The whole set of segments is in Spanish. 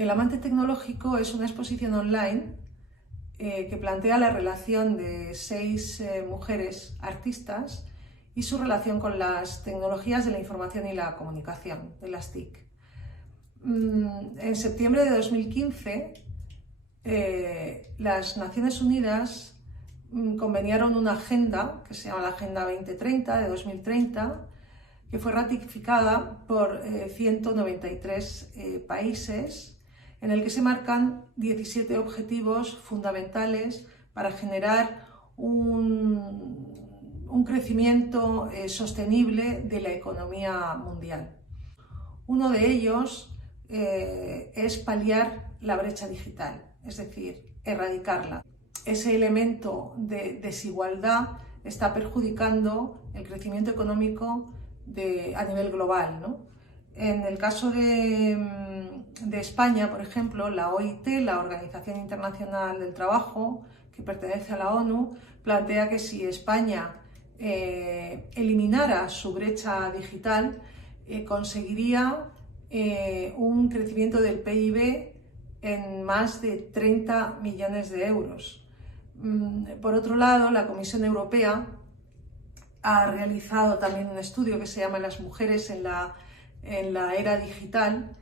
El amante tecnológico es una exposición online que plantea la relación de 6 mujeres artistas y su relación con las tecnologías de la información y la comunicación, de las TIC. En septiembre de 2015, las Naciones Unidas conveniaron una agenda que se llama la Agenda 2030 de 2030, que fue ratificada por 193 países, en el que se marcan 17 objetivos fundamentales para generar un crecimiento sostenible de la economía mundial. Uno de ellos es paliar la brecha digital, es decir, erradicarla. Ese elemento de desigualdad está perjudicando el crecimiento económico a nivel global, ¿no? En el caso de España, por ejemplo, la OIT, la Organización Internacional del Trabajo, que pertenece a la ONU, plantea que si España eliminara su brecha digital, conseguiría un crecimiento del PIB en más de 30 millones de euros. Por otro lado, la Comisión Europea ha realizado también un estudio que se llama Las mujeres en la era digital,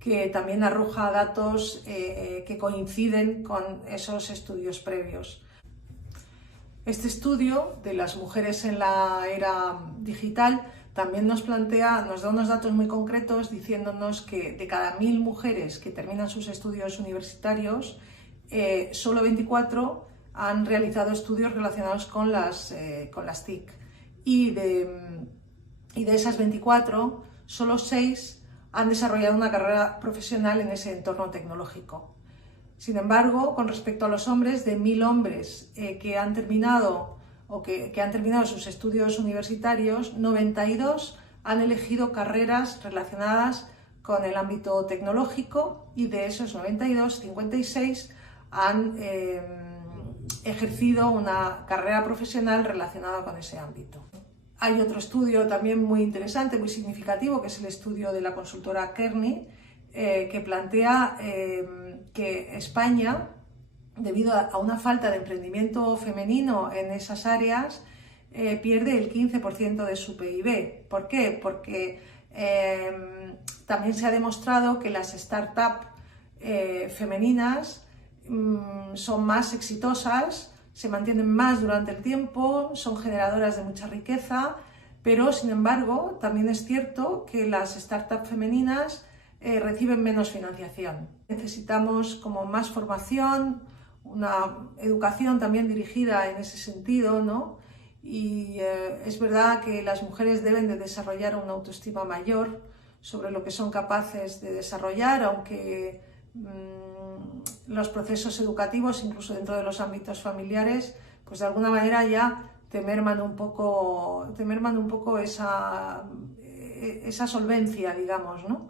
que también arroja datos que coinciden con esos estudios previos. Este estudio de las mujeres en la era digital también nos da unos datos muy concretos diciéndonos que de cada 1000 mujeres que terminan sus estudios universitarios, solo 24 han realizado estudios relacionados con las TIC. Y de esas 24, solo 6 han desarrollado una carrera profesional en ese entorno tecnológico. Sin embargo, con respecto a los hombres, de 1000 hombres que han terminado sus estudios universitarios, 92 han elegido carreras relacionadas con el ámbito tecnológico, y de esos 92, 56 han ejercido una carrera profesional relacionada con ese ámbito. Hay otro estudio también muy interesante, muy significativo, que es el estudio de la consultora Kearney, que plantea que España, debido a una falta de emprendimiento femenino en esas áreas, pierde el 15% de su PIB. ¿Por qué? Porque también se ha demostrado que las startups femeninas son más exitosas, se mantienen más durante el tiempo, son generadoras de mucha riqueza, pero sin embargo también es cierto que las startups femeninas reciben menos financiación. Necesitamos como más formación, una educación también dirigida en ese sentido, ¿no? Y es verdad que las mujeres deben de desarrollar una autoestima mayor sobre lo que son capaces de desarrollar, aunque los procesos educativos, incluso dentro de los ámbitos familiares, pues de alguna manera ya te merman un poco esa solvencia, digamos, ¿no?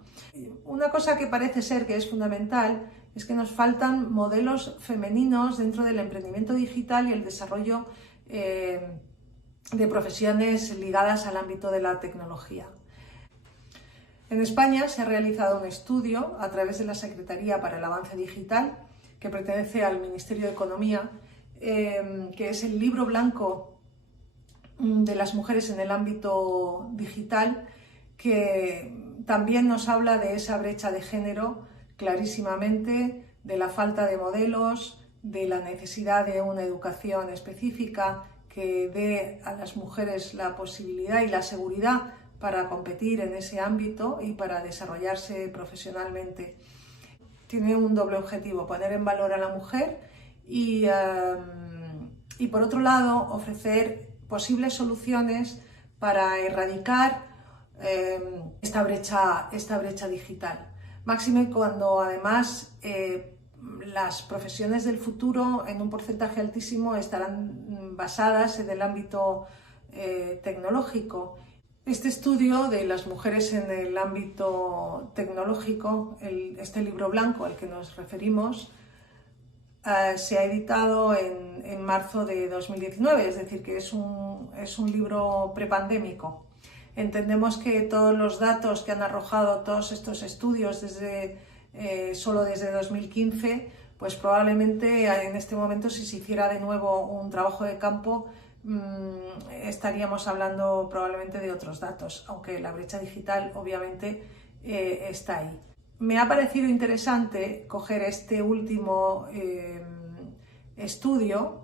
Una cosa que parece ser que es fundamental es que nos faltan modelos femeninos dentro del emprendimiento digital y el desarrollo de profesiones ligadas al ámbito de la tecnología. En España se ha realizado un estudio a través de la Secretaría para el Avance Digital, que pertenece al Ministerio de Economía, que es el libro blanco de las mujeres en el ámbito digital, que también nos habla de esa brecha de género clarísimamente, de la falta de modelos, de la necesidad de una educación específica que dé a las mujeres la posibilidad y la seguridad para competir en ese ámbito y para desarrollarse profesionalmente. Tiene un doble objetivo: poner en valor a la mujer y por otro lado ofrecer posibles soluciones para erradicar esta brecha digital. Máxime cuando además las profesiones del futuro en un porcentaje altísimo estarán basadas en el ámbito tecnológico. Este estudio de las mujeres en el ámbito tecnológico, este libro blanco al que nos referimos, se ha editado en marzo de 2019, es decir, que es un libro prepandémico. Entendemos que todos los datos que han arrojado todos estos estudios desde solo desde 2015, pues probablemente en este momento, si se hiciera de nuevo un trabajo de campo, estaríamos hablando probablemente de otros datos, aunque la brecha digital obviamente está ahí. Me ha parecido interesante coger este último estudio,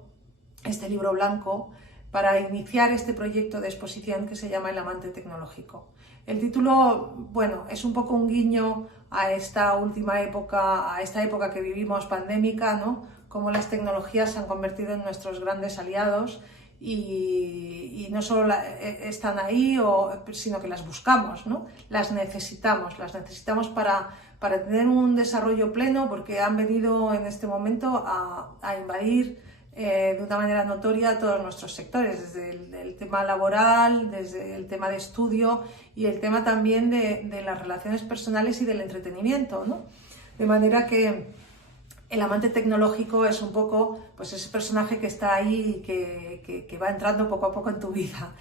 este libro blanco, para iniciar este proyecto de exposición que se llama El amante tecnológico. El título, bueno, es un poco un guiño a esta última época, a esta época que vivimos pandémica, ¿no? Cómo las tecnologías se han convertido en nuestros grandes aliados y no solo están ahí, sino que las buscamos, ¿no? Las necesitamos para tener un desarrollo pleno, porque han venido en este momento a invadir de una manera notoria todos nuestros sectores, desde el tema laboral, desde el tema de estudio y el tema también de las relaciones personales y del entretenimiento, ¿no? De manera que el amante tecnológico es un poco pues ese personaje que está ahí y que va entrando poco a poco en tu vida.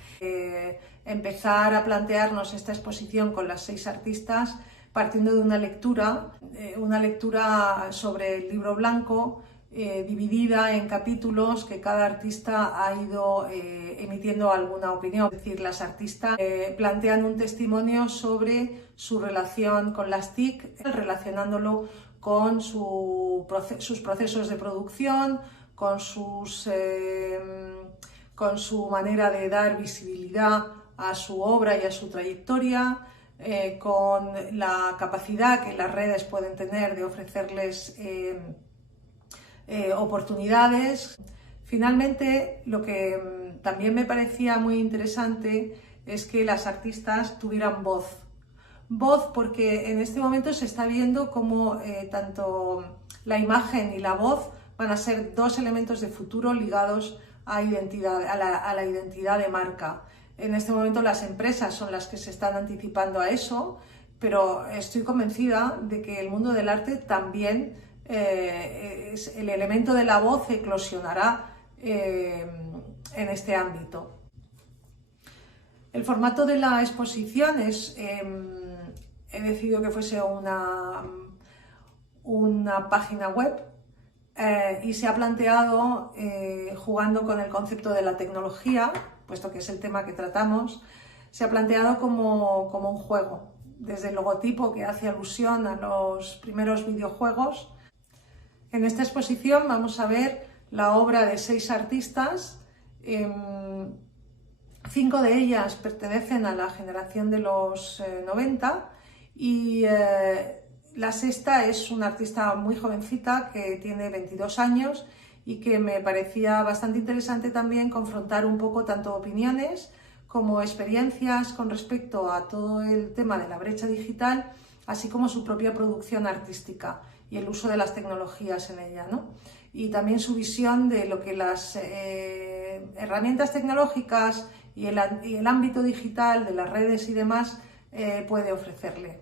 Empezar a plantearnos esta exposición con las 6 artistas partiendo de una lectura sobre el libro blanco, dividida en capítulos que cada artista ha ido emitiendo alguna opinión. Es decir, las artistas plantean un testimonio sobre su relación con las TIC, relacionándolo con sus procesos de producción, con su manera de dar visibilidad a su obra y a su trayectoria, con la capacidad que las redes pueden tener de ofrecerles oportunidades. Finalmente, lo que también me parecía muy interesante es que las artistas tuvieran voz porque en este momento se está viendo cómo tanto la imagen y la voz van a ser 2 elementos de futuro ligados a la identidad de marca. En este momento las empresas son las que se están anticipando a eso, pero estoy convencida de que el mundo del arte también el elemento de la voz eclosionará en este ámbito. El formato de la exposición he decidido que fuese una página web y se ha planteado jugando con el concepto de la tecnología, puesto que es el tema que tratamos, se ha planteado como un juego, desde el logotipo que hace alusión a los primeros videojuegos. En esta exposición vamos a ver la obra de 6 artistas, 5 de ellas pertenecen a la generación de los 90 y la sexta es una artista muy jovencita que tiene 22 años y que me parecía bastante interesante también confrontar un poco tanto opiniones como experiencias con respecto a todo el tema de la brecha digital, así como su propia producción artística y el uso de las tecnologías en ella, ¿no? Y también su visión de lo que las herramientas tecnológicas y el ámbito digital de las redes y demás puede ofrecerle.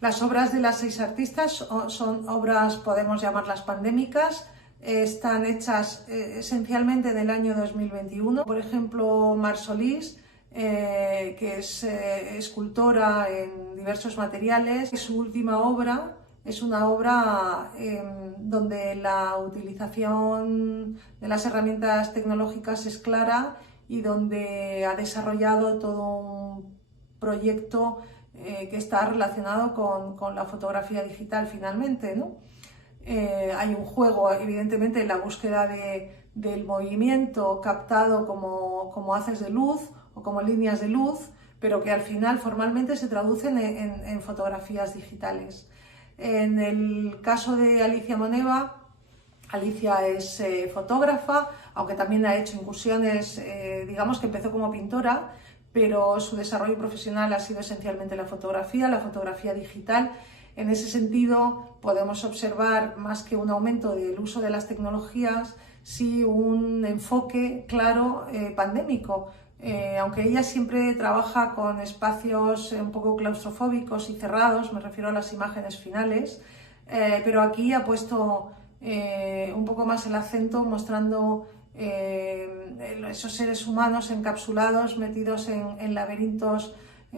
Las obras de las 6 artistas son obras, podemos llamarlas pandémicas, están hechas esencialmente en el año 2021. Por ejemplo, Mar Solís, que es escultora en diversos materiales, su última obra es una obra donde la utilización de las herramientas tecnológicas es clara y donde ha desarrollado todo un proyecto que está relacionado con la fotografía digital finalmente, ¿no? Hay un juego, evidentemente, en la búsqueda del movimiento captado como haces de luz o como líneas de luz, pero que al final formalmente se traducen en fotografías digitales. En el caso de Alicia Moneva, Alicia es fotógrafa, aunque también ha hecho incursiones, digamos que empezó como pintora, pero su desarrollo profesional ha sido esencialmente la fotografía digital. En ese sentido, podemos observar más que un aumento del uso de las tecnologías, sí un enfoque claro pandémico. Aunque ella siempre trabaja con espacios un poco claustrofóbicos y cerrados, me refiero a las imágenes finales, pero aquí ha puesto un poco más el acento mostrando esos seres humanos encapsulados, metidos en laberintos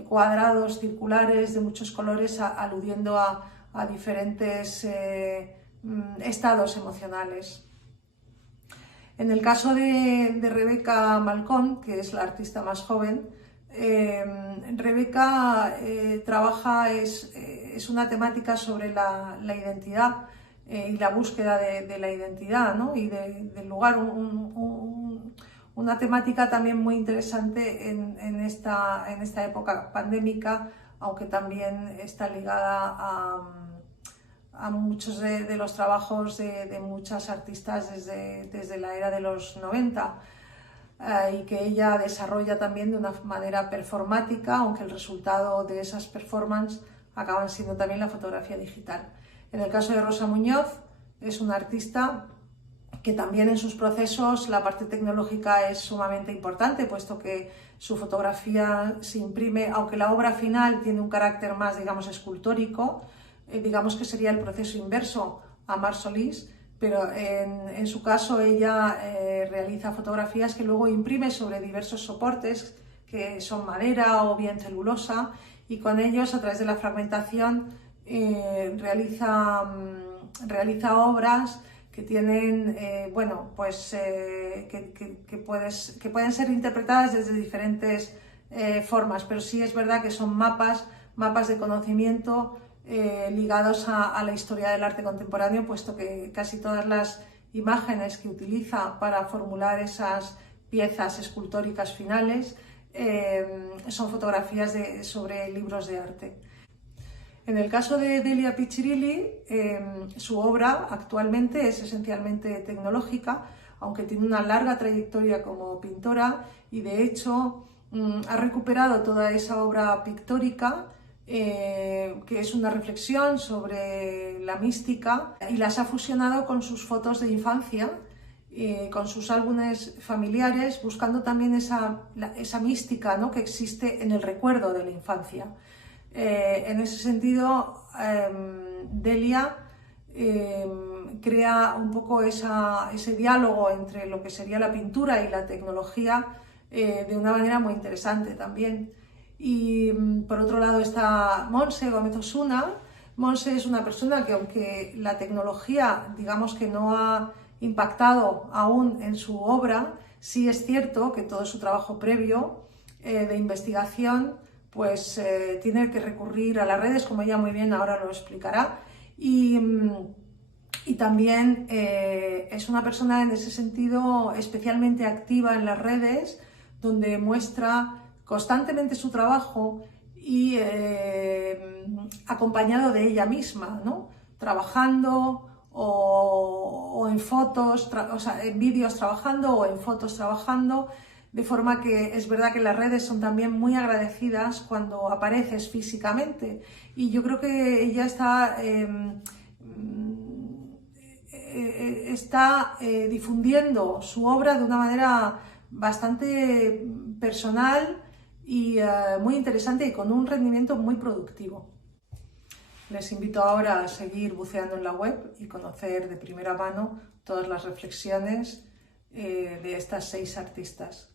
cuadrados, circulares, de muchos colores, aludiendo a a diferentes estados emocionales. En el caso de Rebecca Malcón, que es la artista más joven, Rebecca trabaja, es una temática sobre la identidad y la búsqueda de la identidad, ¿no? Y del lugar, una temática también muy interesante en esta época pandémica, aunque también está ligada a muchos de los trabajos de muchas artistas desde la era de los 90, y que ella desarrolla también de una manera performática, aunque el resultado de esas performances acaban siendo también la fotografía digital. En el caso de Rosa Muñoz, es una artista que también en sus procesos la parte tecnológica es sumamente importante, puesto que su fotografía se imprime, aunque la obra final tiene un carácter más, digamos, escultórico, digamos que sería el proceso inverso a Mar Solís, pero en su caso ella realiza fotografías que luego imprime sobre diversos soportes, que son madera o bien celulosa, y con ellos, a través de la fragmentación, realiza obras que tienen, bueno, pues que pueden ser interpretadas desde diferentes formas, pero sí es verdad que son mapas de conocimiento ligados a la historia del arte contemporáneo, puesto que casi todas las imágenes que utiliza para formular esas piezas escultóricas finales son fotografías sobre libros de arte. En el caso de Delia Piccirilli, su obra actualmente es esencialmente tecnológica, aunque tiene una larga trayectoria como pintora, y de hecho ha recuperado toda esa obra pictórica, que es una reflexión sobre la mística, y las ha fusionado con sus fotos de infancia, con sus álbumes familiares, buscando también esa mística, ¿no?, que existe en el recuerdo de la infancia. En ese sentido, Delia crea un poco ese diálogo entre lo que sería la pintura y la tecnología de una manera muy interesante también. Y por otro lado está Montse Gómez Osuna. Montse es una persona que, aunque la tecnología, digamos, que no ha impactado aún en su obra, sí es cierto que todo su trabajo previo de investigación pues tiene que recurrir a las redes, como ella muy bien ahora lo explicará, y también es una persona en ese sentido especialmente activa en las redes, donde muestra constantemente su trabajo y acompañado de ella misma, ¿no?, trabajando o en fotos, o sea, en vídeos trabajando o en fotos trabajando, de forma que es verdad que las redes son también muy agradecidas cuando apareces físicamente, y yo creo que ella está difundiendo su obra de una manera bastante personal y muy interesante, y con un rendimiento muy productivo. Les invito ahora a seguir buceando en la web y conocer de primera mano todas las reflexiones de estas 6 artistas.